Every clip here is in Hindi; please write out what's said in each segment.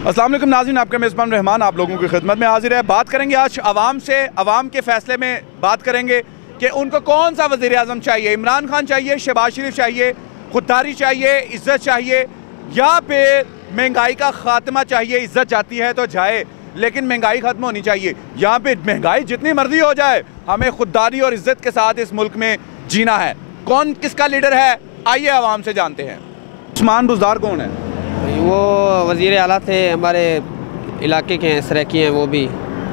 अस्सलाम वालेकुम नाज़रीन, आपका मेज़बान रहमान आप लोगों की खिदमत में हाजिर है। बात करेंगे आज अवाम से, अवाम के फ़ैसले में बात करेंगे कि उनको कौन सा वज़ीर आज़म चाहिए। इमरान खान चाहिए, शहबाज शरीफ चाहिए, खुददारी चाहिए, इज़्ज़त चाहिए, या फिर महंगाई का ख़ात्मा चाहिए। इज़्ज़त जाती है तो जाए, लेकिन महंगाई ख़त्म होनी चाहिए। यहाँ पे महंगाई जितनी मर्जी हो जाए, हमें खुददारी और इज़्ज़त के साथ इस मुल्क में जीना है। कौन किसका लीडर है, आइए आवाम से जानते हैं। उस्मान बुज़दार कौन है? वो वज़ीर आला थे, हमारे इलाके के हैं, सराकी हैं वो भी,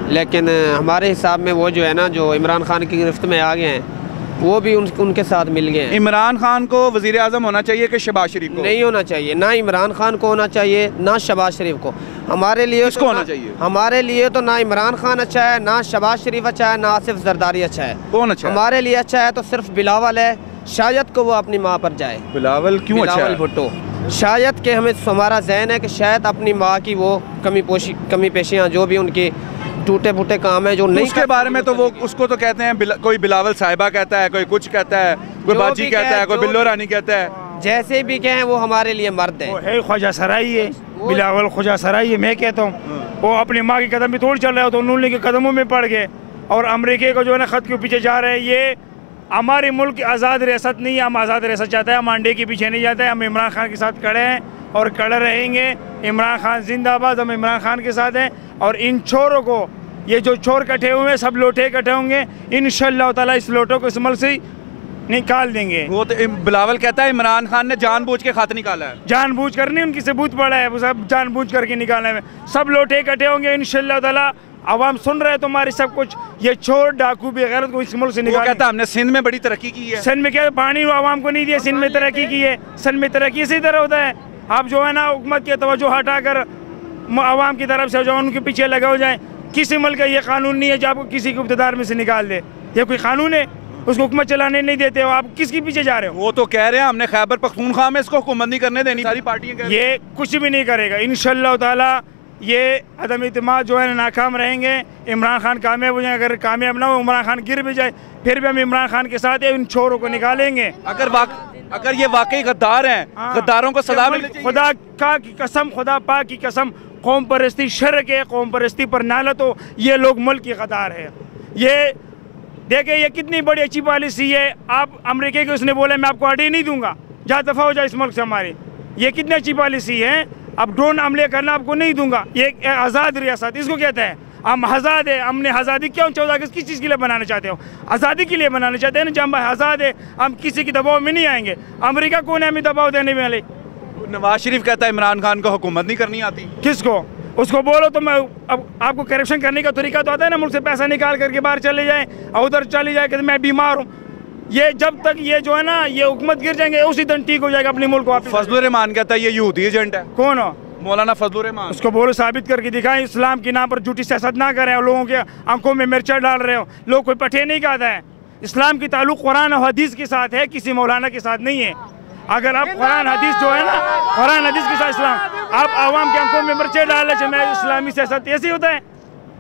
लेकिन हमारे हिसाब में वो जो है ना, जो इमरान खान की गिरफ्त में आ गए हैं, वो भी उनके साथ मिल गए हैं। इमरान खान को वज़ीर आज़म होना चाहिए कि शहबाज शरीफ को? नहीं होना चाहिए, ना इमरान खान को होना चाहिए ना शहबाज शरीफ को। हमारे लिए किसको होना चाहिए? हमारे लिए तो ना इमरान खान अच्छा है, ना शहबाज शरीफ अच्छा है, ना आसिफ जरदारी अच्छा है। कौन अच्छा है? हमारे लिए अच्छा है तो सिर्फ बिलावल है। शायद को वो अपनी माँ पर जाए। बिलावल क्यों अच्छा है? भुट्टो शायद के हमारा जहन है कि शायद अपनी माँ की वो कमी पेशियाँ जो भी उनकी टूटे फूटे काम है जो नहीं, उसके बारे में तो वो उसको तो कहते हैं कोई बिलावल साहिबा कहता है, कोई कुछ कहता है, कोई बाजी कहता है, कोई बिल्लो रानी कहता है। जैसे भी कहें वो हमारे लिए मर्द है। ख्वाजा सराई है, बिलावल ख्वाजा सराई है। मैं कहता हूँ वो अपनी माँ के कदम भी तोड़ चल रहे हो तो उन्होंने के कदमों में पड़ गए और अमेरिका को जो है ना खत के पीछे जा रहे हैं। ये हमारे मुल्क की आज़ाद रियासत नहीं है, हम आज़ाद रियासत चाहते हैं, हम अंडे के पीछे नहीं जाते हैं। हम इमरान खान के साथ खड़े हैं और खड़े रहेंगे। इमरान खान जिंदाबाद, हम इमरान खान के साथ हैं। और इन चोरों को, ये जो चोर इकट्ठे हुए हैं, सब लोटे इकट्ठे होंगे, इंशाअल्लाह ताला इस लोटों को इस मुल्क से निकाल देंगे। वो तो बिलावल कहता है इमरान खान ने जानबूझ के खत निकाला है। जानबूझ कर नहीं, उनकी सबूत पड़ा है, वो सब जानबूझ करके निकालने में। सब लोटे इकट्ठे होंगे इंशाअल्लाह ताला। आवाम सुन रहे हैं तुम्हारी सब कुछ। ये चोर डाकू बेगैरत को इस मुल्क से निकाल। कहता हमने सिंध में बड़ी तरक्की की है। सिंध में क्या पानी आवाम को नहीं दिया, सिंध में तरक्की की है। सिंध में तरक्की इसी तरह होता है। आप जो है ना हुकूमत की तवज्जो हटाकर आवाम की तरफ से जो उनके पीछे लगे हो जाए। किसी मुल्क का ये कानून नहीं है जो आपको किसी को इक़्तिदार में से निकाल दे। ये कोई कानून है? उसको हुकूमत चलाने नहीं देते हो, आप किसके पीछे जा रहे हो? वो तो कह रहे हैं हमने खैबर पख्तूनख्वा में इसको हुकूमत नहीं करने देनी। सारी पार्टियां ये कुछ भी नहीं करेगा इंशाअल्लाह ताला। ये अदम इत्मीनान जो है नाकाम रहेंगे। इमरान खान कामयाब हो जाए, अगर कामयाब ना हो, इमरान खान गिर भी जाए, फिर भी हम इमरान खान के साथ इन चोरों को निकालेंगे। अगर ये वाकई गद्दार हैं, गद्दारों को सजा मिलनी चाहिए। खुदा का की कसम, खुदा पाक की कसम, कौम परस्ती शर्क है, कौम परस्ती पर नालत हो। ये लोग मुल्क की गद्दार है। ये देखिए ये कितनी बड़ी अच्छी पॉलिसी है। आप अमेरिका के उसने बोला मैं आपको अड्डे नहीं दूंगा, जा दफा हो जाए इस मुल्क से हमारी। ये कितनी अच्छी पॉलिसी है। अब ड्रोन हमले करना आपको नहीं दूंगा। ये आज़ाद रियासत इसको कहते हैं। हम आज़ाद है, हमने आज़ादी क्यों 14 अगस्त किस चीज़ के लिए बनाना चाहते हो? आज़ादी के लिए बनाना चाहते हैं ना। जब हम आज़ाद है, हम किसी के दबाव में नहीं आएंगे। अमेरिका कौन है हमें दबाव देने वाले? नवाज शरीफ कहता है इमरान खान को हुकूमत नहीं करनी आती। किसको? उसको बोलो तो मैं अब आपको करप्शन करने का तरीका तो आता है ना, मुल्क से पैसा निकाल करके बाहर चले जाए और उधर चले जाए कि मैं बीमार हूँ। ये जब तक ये जो है ना ये हुकूमत गिर जाएंगे उसी दिन ठीक हो जाएगा अपने मुल्क को। फजलुर रहमान कहता है ये यहूदी एजेंट है। कौन हो? मौलाना फजलुर रहमान। उसको बोलो साबित करके दिखाएं। इस्लाम के नाम पर झूठी सियासत ना करें और लोगों के आंखों में मिर्चा डाल रहे हो। लोग कोई पठे नहीं कहता है। इस्लाम की ताल्लुक कुरान और हदीस के साथ है, किसी मौलाना के साथ नहीं है। अगर आप कुरान हदीस जो है ना, कुरान हदीस के साथ इस्लाम, आप आवाम के आंखों में मिर्चे डाल रहे हैं, इस्लामी सियासत ऐसी होता है।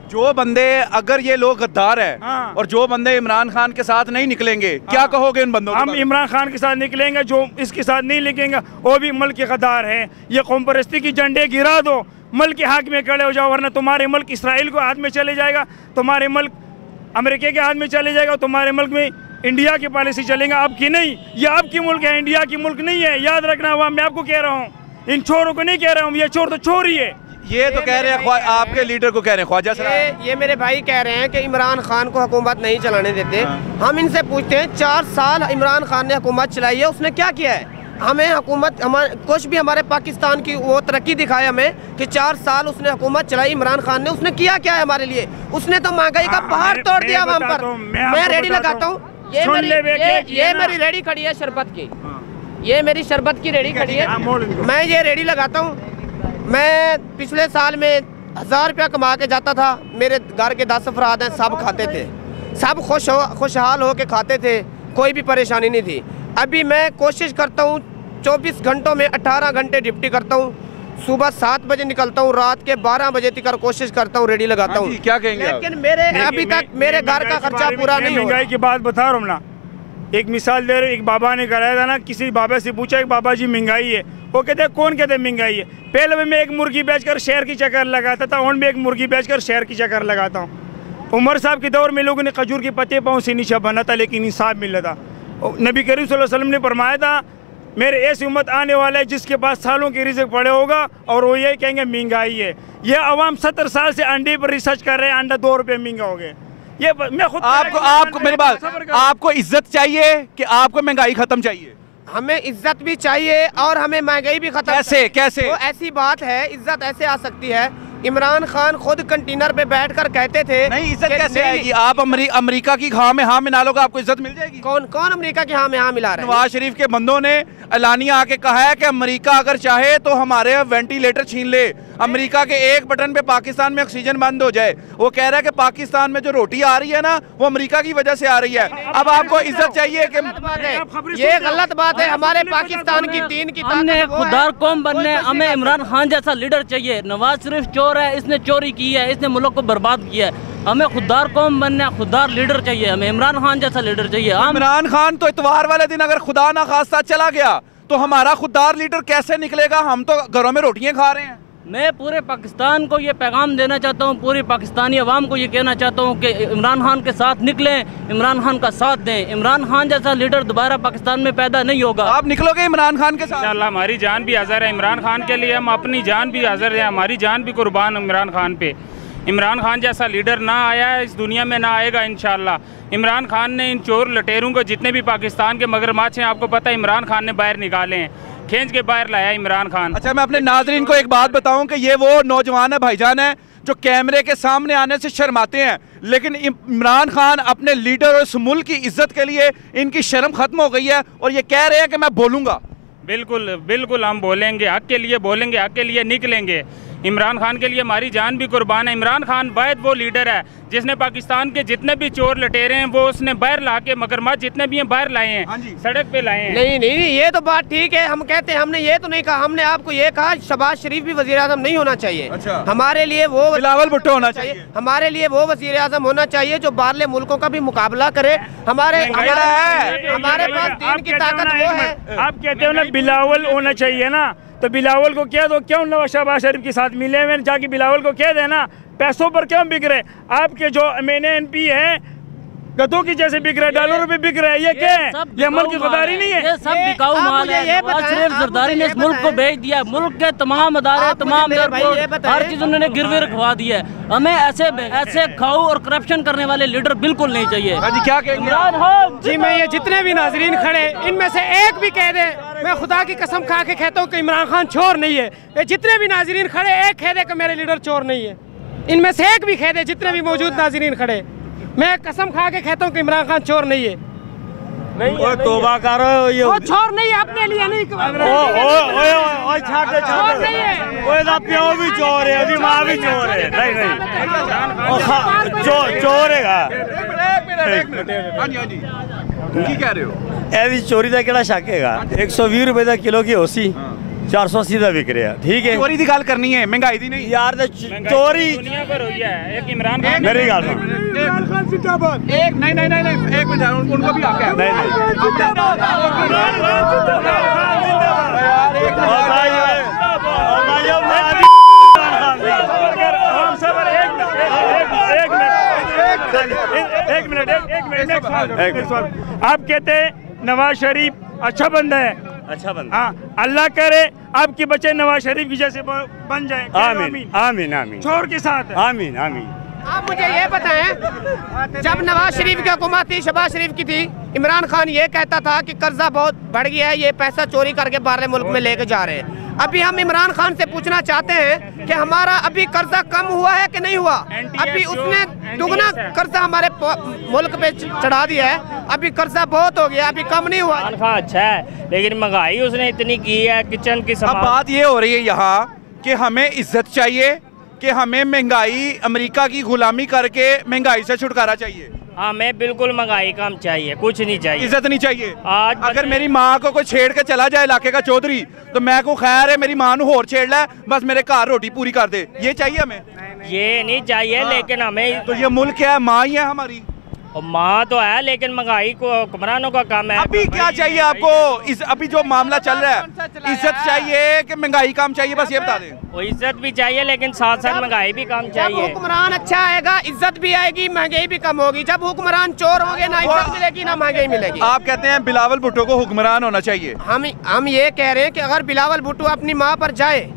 जो बंदे, अगर ये लोग गद्दार है और जो बंदे इमरान खान के साथ नहीं निकलेंगे, क्या कहोगे इन बंदों? हम इमरान खान के साथ निकलेंगे, जो इसके साथ नहीं निकलेंगे वो भी मुल्क के गद्दार है। ये कौम परस्ती की झंडे गिरा दो, मुल्क के हक में खड़े हो जाओ, वरना तुम्हारे मुल्क इसराइल को हाथ में चले जाएगा, तुम्हारे मुल्क अमेरिका के हाथ में चले जाएगा, तुम्हारे मुल्क में इंडिया की पॉलिसी चलेगा, आपकी नहीं। ये आपकी मुल्क है, इंडिया की मुल्क नहीं है। याद रखना हुआ, मैं आपको कह रहा हूँ, इन चोरों को नहीं कह रहा हूँ। ये चोर तो चोर ही है। ये तो कह रहे हैं, आपके लीडर को कह रहे हैं ख्वाजा साहब। ये मेरे भाई कह रहे हैं कि इमरान खान को हुकूमत नहीं चलाने देते। हम इनसे पूछते हैं 4 साल इमरान खान ने हुकूमत चलाई है, उसने क्या किया है? हमें हुकूमत, कुछ भी हमारे पाकिस्तान की वो तरक्की दिखाए हमें कि 4 साल उसने हुकूमत चलाई इमरान खान ने। उसने किया क्या है हमारे लिए? उसने तो महंगाई का पहाड़ तोड़ दिया वहाँ पर। मैं रेडी लगाता हूँ, ये मेरी रेडी खड़ी है शरबत की, ये मेरी शरबत की रेडी खड़ी है, मैं ये रेडी लगाता हूँ। मैं पिछले साल में 1000 रुपया कमा के जाता था। मेरे घर के 10 अफराद हैं, सब खाते थे, सब खुशहाल हो के खाते थे, कोई भी परेशानी नहीं थी। अभी मैं कोशिश करता हूँ 24 घंटों में 18 घंटे ड्यूटी करता हूँ। सुबह 7 बजे निकलता हूँ, रात के 12 बजे तक कोशिश करता हूँ, रेडी लगाता हूँ। क्या कहेंगे? लेकिन मेरे अभी तक मेरे घर का खर्चा पूरा नहीं हुआ। महंगाई की बात बता रहा हूँ ना, एक मिसाल दे रहे, एक बाबा ने कराया था ना, किसी बाबा से पूछा कि बाबा जी महंगाई है, वो कहते हैं कौन कहते हैं महंगाई है। पहले भी मैं एक मुर्गी बेचकर शहर की चक्कर लगाता था, और भी एक मुर्गी बेचकर शहर की चक्कर लगाता हूँ। उमर साहब के दौर में लोगों ने खजूर के पत्ते पाँव से नीचे बना था, लेकिन इंसाफ मिल रहा था। नबी करीम सल्लल्लाहु अलैहि वसल्लम ने फरमाया था मेरे ऐसी उम्मत आने वाला है जिसके पास सालों की रिज़्क़ पड़े होगा और वो ये कहेंगे महंगाई है। ये अवाम 70 साल से अंडे पर रिसर्च कर रहे हैं, अंडा 2 रुपये महंगा हो गया। ये मैं खुद आपको मेरी बात, आपको इज्जत चाहिए कि आपको महंगाई खत्म चाहिए? हमें इज्जत भी चाहिए और हमें महंगाई भी खत्म। कैसे? तो ऐसी बात है, इज्जत ऐसे आ सकती है। इमरान खान खुद कंटेनर पे बैठकर कहते थे नहीं इज्जत कैसे आएगी? आप अमेरिका की खां में हाँ मिला लोगे, आपको इज्जत मिल जाएगी? कौन अमेरिका की हाँ में हाँ मिला रहा है? नवाज शरीफ के बंदों ने एलानिया आके कहा है कि अमेरिका अगर चाहे तो हमारे वेंटिलेटर छीन ले, अमेरिका के एक बटन पे पाकिस्तान में ऑक्सीजन बंद हो जाए। वो कह रहा है कि पाकिस्तान में जो रोटी आ रही है ना वो अमेरिका की वजह से आ रही है। अब आपको इज्जत चाहिए कि ये गलत बात है। हमारे पाकिस्तान की दीन की हमने खुददार कौम बनने, हमें इमरान खान जैसा लीडर चाहिए। नवाज शरीफ चोर है, इसने चोरी की है, इसने मुल्क को बर्बाद किया है। हमें खुददार कौम बनने, खुददार लीडर चाहिए, हमें इमरान खान जैसा लीडर चाहिए। इमरान खान तो इतवार वाले दिन अगर खुदा ना खास्ता चला गया तो हमारा खुददार लीडर कैसे निकलेगा? हम तो घरों में रोटियां खा रहे हैं। मैं पूरे पाकिस्तान को ये पैगाम देना चाहता हूँ, पूरी पाकिस्तानी अवाम को ये कहना चाहता हूँ कि इमरान खान के साथ निकलें, इमरान खान का साथ दें। इमरान खान जैसा लीडर दोबारा पाकिस्तान में पैदा नहीं होगा। आप निकलोगे इमरान खान के साथ? इंशाअल्लाह हमारी जान भी हाजिर है इमरान खान के लिए, हम अपनी जान भी हाजिर है, हमारी जान भी कुर्बान इमरान खान पे। इमरान खान जैसा लीडर ना आया है इस दुनिया में, ना आएगा इंशाअल्लाह। इमरान खान ने इन चोर लटेरों को, जितने भी पाकिस्तान के मगरमच्छ हैं, आपको पता है इमरान खान ने बाहर निकाले हैं, खींच के बाहर लाया इमरान खान। अच्छा, मैं अपने नाजरीन को एक बात बताऊं कि ये वो नौजवान है, भाईजान है, जो कैमरे के सामने आने से शर्माते हैं, लेकिन इमरान खान अपने लीडर और इस मुल्क की इज्जत के लिए इनकी शर्म खत्म हो गई है और ये कह रहे हैं कि मैं बोलूँगा। बिल्कुल बिल्कुल, हम बोलेंगे, हक के लिए बोलेंगे, हक के लिए निकलेंगे। इमरान खान के लिए हमारी जान भी कुर्बान है। इमरान खान वाहिद वो लीडर है जिसने पाकिस्तान के जितने भी चोर लटेरे हैं वो उसने बाहर ला के, मगरमच्छ जितने भी हैं बाहर लाए हैं, सड़क पे लाए हैं। नहीं, ये तो बात ठीक है। हम कहते हैं, हमने ये तो नहीं कहा, हमने आपको ये कहा शहबाज शरीफ भी वजीर आजम नहीं होना चाहिए। अच्छा। हमारे लिए वो बिलावल भुट्टो होना चाहिए। हमारे लिए वो वजीर आजम होना चाहिए जो बाहरले मुल्कों का भी मुकाबला करे। हमारे पास दीन की ताकत वो है। आप कहते हो ना बिलावल होना चाहिए ना, तो बिलावल को कह दो क्यों नवाज शहबाज शरीफ के साथ मिले हुए, जाके बिलावल को कह देना पैसों पर क्यों बिक रहे। आपके जो MNP है गधों की जैसे बिक रहे हैं, डॉलरों पे बिक रहे हैं। ये क्या है? ये मुल्क की खुदारी नहीं है, ये सब बिकाऊ माल है। नवाज शरीफ जरदारी ने इस मुल्क को बेच दिया। मुल्क के तमाम अदारे, तमाम एयरपोर्ट, हर चीज उन्होंने गिरवी रखवा दी है। हमें ऐसे खाऊ और करप्शन करने वाले लीडर बिल्कुल नहीं चाहिए। क्या कहेंगे? जी मैं ये जितने भी नाजरीन खड़े इनमें से एक भी कह दे, मैं खुदा की कसम खा के कहता हूँ कि इमरान खान चोर नहीं है। ये जितने भी नाजरीन खड़े एक कह दे कि मेरे लीडर चोर नहीं है। इनमें से एक भी कह दे, जितने भी मौजूद नाजरीन खड़े, मैं कसम खा के कहता हूँ कि इमरान खान चोर नहीं है। नहीं तौबा करो, ये वो चोर नहीं है, अपने लिए नहीं। चोर नहीं है, कोई ना प्यो भी चोर है, अभी माँ भी चोर है। नहीं चोर है। कह रहे हो ऐसी चोरी का केड़ा शक है? 120 रुपए का किलो की होसी 480 का बिक रहा। ठीक है, चोरी की गल करनी है, महंगाई दी नहीं यार। चोरी दुनिया पर हुई है। एक इमरान खान, मेरी गल एक नहीं एक मिनट, उनको भी हक है। आप कहते हैं नवाज शरीफ अच्छा बंदा है, अच्छा बंदा। हाँ, अल्लाह करे आपके बच्चे नवाज शरीफ की जैसे बन जाए। आमीन आमीन आमीन। चोर के साथ आमीन आमीन। आप मुझे ये बताएं, जब नवाज शरीफ की हुकूमत थी, शहबाज शरीफ की थी, इमरान खान ये कहता था कि कर्जा बहुत बढ़ गया है, ये पैसा चोरी करके बाहर मुल्क में लेके जा रहे हैं। अभी हम इमरान खान से पूछना चाहते हैं कि हमारा अभी कर्जा कम हुआ है कि नहीं हुआ? अभी उसने दुगना कर्जा हमारे मुल्क पे चढ़ा दिया है। अभी कर्जा बहुत हो गया, अभी कम नहीं हुआ। इमरान खान अच्छा है, लेकिन महंगाई उसने इतनी की है, किचन की अब बात ये हो रही है यहाँ कि हमें इज्जत चाहिए कि हमें महंगाई, अमेरिका की गुलामी करके महंगाई से छुटकारा चाहिए। हमें बिल्कुल महंगाई कम चाहिए, कुछ नहीं चाहिए, इज्जत नहीं चाहिए। आज अगर मेरी माँ को कोई छेड़ के चला जाए इलाके का चौधरी, तो मैं को खैर है, मेरी माँ को होर छेड़ ले, बस मेरे घर रोटी पूरी कर दे, ये चाहिए हमें? ये नहीं चाहिए। लेकिन हमें तो ये मुल्क है, माँ ही है हमारी। और माँ तो है, लेकिन महंगाई को हुक्मरानों का काम है। अभी क्या चाहिए आपको? अभी जो मामला चल रहा है, इज्जत चाहिए कि महंगाई काम चाहिए? बस ये बता दें। वो इज्जत भी चाहिए, लेकिन साथ साथ महंगाई भी कम चाहिए। हुक्मरान अच्छा आएगा, इज्जत भी आएगी, महंगाई भी कम होगी। जब हुक्मरान चोर होंगे, ना इज्जत मिलेगी ना महंगाई मिलेगी। आप कहते हैं बिलावल भुट्टो को हुक्मरान होना चाहिए। हम ये कह रहे हैं कि अगर बिलावल भुट्टो अपनी माँ पर जाए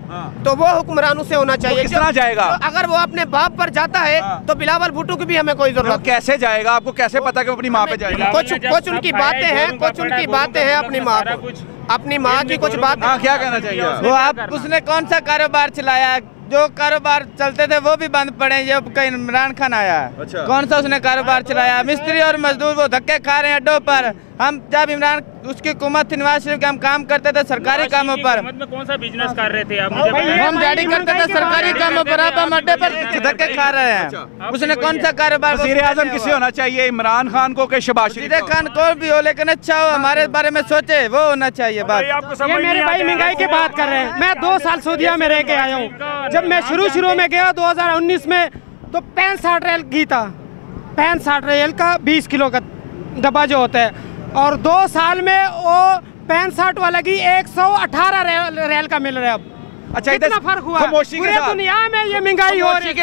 तो वो हुक्मरान उसे होना चाहिए। किस तरह जाएगा? अगर वो अपने बाप पर जाता है तो बिलावल भुट्टो की भी हमें कोई जरूरत। कैसे जाएगा? आपको कैसे पता कि अपनी माँ पे जाएगा? कुछ उनकी बातें हैं, कुछ उनकी बातें हैं अपनी माँ को, अपनी माँ की कुछ बात। क्या कहना चाहिए? वो आप उसने कौन सा कारोबार चलाया? जो कारोबार चलते थे वो भी बंद पड़े, जब कहीं इमरान खान आया। अच्छा। कौन सा उसने कारोबार चलाया? मिस्त्री और मजदूर वो धक्के खा रहे हैं अड्डों पर। हम जब इमरान उसकी हुकूमत थी, नवाज शरीफ के, हम काम करते थे सरकारी कामों पर। में कौन सा बिजनेस कर रहे थे आप? मुझे बताइए। हम डैडी करते थे सरकारी कामों पर, अब हम अड्डे पर धक्के खा रहे हैं। उसने कौन सा कारोबार? वज़ीर आज़म किसे होना चाहिए, इमरान खान को कि शहबाज शरीफ? वज़ीर खान कोई भी हो, लेकिन अच्छा हो, हमारे बारे में सोचे, वो होना चाहिए। बात ये मेरे भाई महंगाई की बात कर रहे हैं। मैं 2 साल सऊदीया में रह के आया हूँ। जब मैं शुरू में गया 2019 में तो 65 रियाल घी था, 65 रियाल का 20 किलो का डब्बा जो होता है, और 2 साल में वो 65 वाला घी 118 रियाल का मिल रहा है अब। अच्छा, कितना फर्क हुआ? खामोशी के साथ दुनिया में ये महंगाई हो रही है।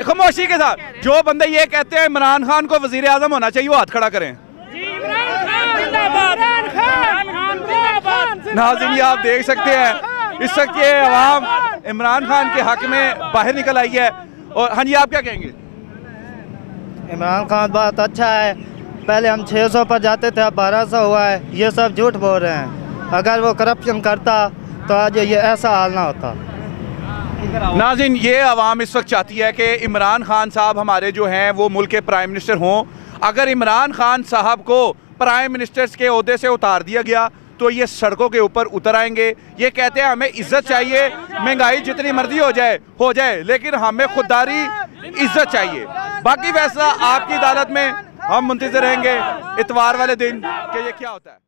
खामोशी के साथ जो बंदे ये कहते हैं इमरान खान को वज़ीर आज़म होना चाहिए, वो हाथ खड़ा करें। नाज़रीन, ये आप देख सकते हैं इस वक्त ये अवाम इमरान खान के हक में बाहर निकल आई है। और हाँ जी, आप क्या कहेंगे? इमरान खान बहुत अच्छा है। पहले हम 600 पर जाते थे, अब 1200 हुआ है। ये सब झूठ बोल रहे हैं। अगर वो करप्शन करता तो आज ये ऐसा हाल ना होता। नाज़रीन, ये अवाम इस वक्त चाहती है कि इमरान खान साहब हमारे जो हैं वो मुल्क के प्राइम मिनिस्टर हों। अगर इमरान खान साहब को प्राइम मिनिस्टर्स के ओहदे से उतार दिया गया तो ये सड़कों के ऊपर उतर आएंगे। ये कहते हैं हमें इज्जत चाहिए, महंगाई जितनी मर्जी हो जाए, लेकिन हमें खुददारी इज्जत चाहिए। बाकी फैसला आपकी अदालत में। हम मुंतज़िर रहेंगे इतवार वाले दिन कि ये क्या होता है।